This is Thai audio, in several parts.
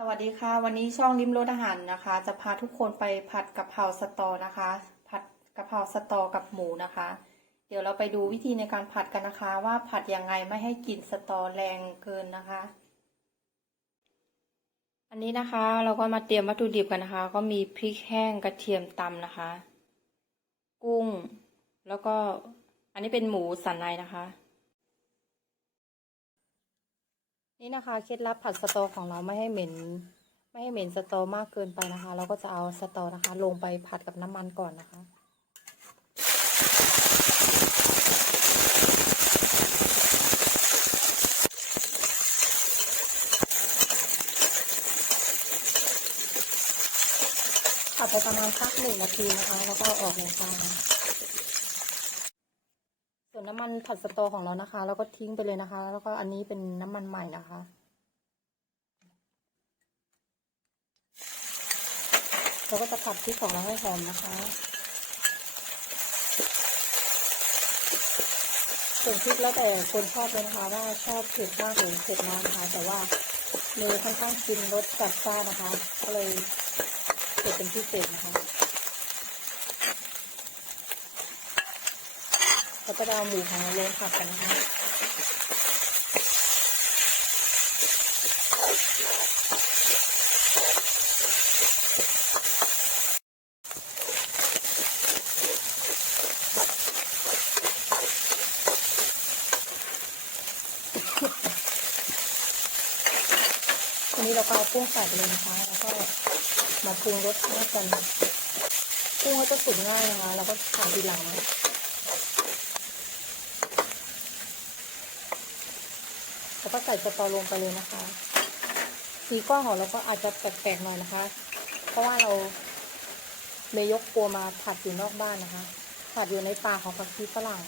สวัสดีค่ะ วันนี้ช่องริมรสอาหารนะคะ จะพาทุกคนไปผัดกะเพราสตอนะคะ ผัดกะเพราสตอกับหมูนะคะ เดี๋ยวเราไปดูวิธีในการผัดกันนะคะ ว่าผัดยังไงไม่ให้กลิ่นสตอแรงเกินนะคะ อันนี้นะคะเราก็มาเตรียมวัตถุดิบกันนะคะ ก็มีพริกแห้งกระเทียมตำนะคะ กุ้ง แล้วก็อันนี้เป็นหมูสันในนะคะ นี่นะคะเคล็ดลับผัดสตอของเราไม่ให้เหม็น ไม่ให้เหม็นสตอมากเกินไปนะคะ เราก็จะเอาสตอนะคะ ลงไปผัดกับน้ำมันก่อนนะคะผัดไปประมาณสักหนึ่งนาทีนะคะ แล้วก็ออกเลยค่ะ น้ำมันผัดสตอของเรานะคะเราก็ทิ้งไปเลยนะคะ แล้วก็อันนี้เป็นน้ำมันใหม่นะคะ เราก็จะผัดพริกของเราให้หอมนะคะส่วนพริกแล้วแต่คนชอบเลยนะคะ ว่าชอบเผ็ดมากหรือเผ็ดน้อยนะคะ แต่ว่าเนยค่อนข้างกินรสจัดจ้านนะคะ ก็เลยเผ็ดเป็นพิเศษนะคะ เราก็เอาหมูของเราลงผัดกันนะคะทีนี้เราก็เอากุ้งใส่ไปเลยนะคะ แล้วก็มาปรุงรสชาติกันกุ้งก็จะสุกง่ายนะคะ แล้วก็ทำทีหลังนะ แล้วก็ใส่สตอลงไปเลยนะคะสีก้อนของเราก็อาจจะแปลกๆหน่อยนะคะ เพราะว่าเราเมยกปัวมาผัดอยู่นอกบ้านนะคะ ผัดอยู่ในป่าของผักชีฝรั่ง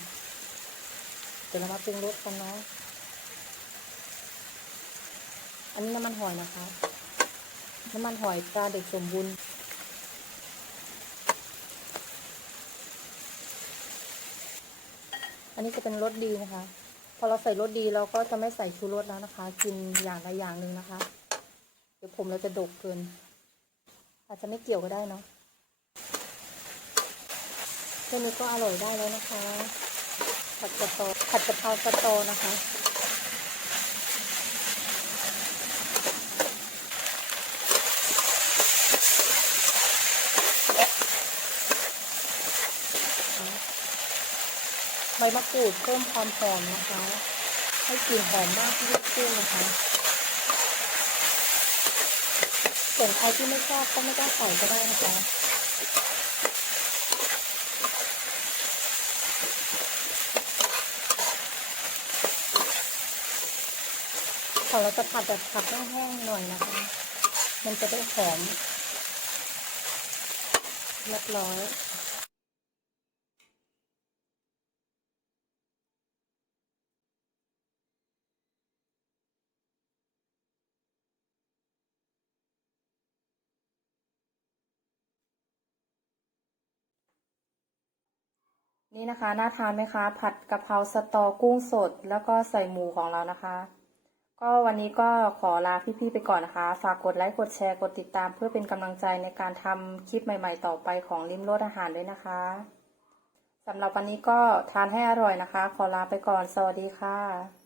เดี๋ยวเรามาปรุงรสกันเนาะ อันนี้น้ำมันหอยนะคะ น้ำมันหอยตราเด็กสมบูรณ์อันนี้จะเป็นรสดีนะคะ พอเราใส่รสดีเราก็จะไม่ใส่ชูรสแล้วนะคะ กินอย่างละอย่างหนึ่งนะคะ เดี๋ยวผมเราจะดกเกิน อาจจะไม่เกี่ยวก็ได้เนาะแค่นี้ก็อร่อยได้แล้วนะคะ ผัดกะเพราผัดกะเพราสตอนะคะ ใบมะกรูดเพิ่มความหอมนะคะ ให้กลิ่นหอมมากยิ่งขึ้นนะคะส่วนใครที่ไม่ชอบก็ไม่ต้องใส่ก็ได้นะคะของเราจะผัดแบบผัดแห้งๆหน่อยนะคะ มันจะได้หอมเรียบร้อย นี่นะคะน่าทานไหมคะ ผัดกะเพราสตอกุ้งสด แล้วก็ใส่หมูของเรานะคะ ก็วันนี้ก็ขอลาพี่ๆไปก่อนนะคะ ฝากกดไลค์กดแชร์กดติดตาม เพื่อเป็นกำลังใจในการทำคลิปใหม่ๆ ต่อไปของริมรสอาหารด้วยนะคะสำหรับวันนี้ก็ทานให้อร่อยนะคะ ขอลาไปก่อนสวัสดีค่ะ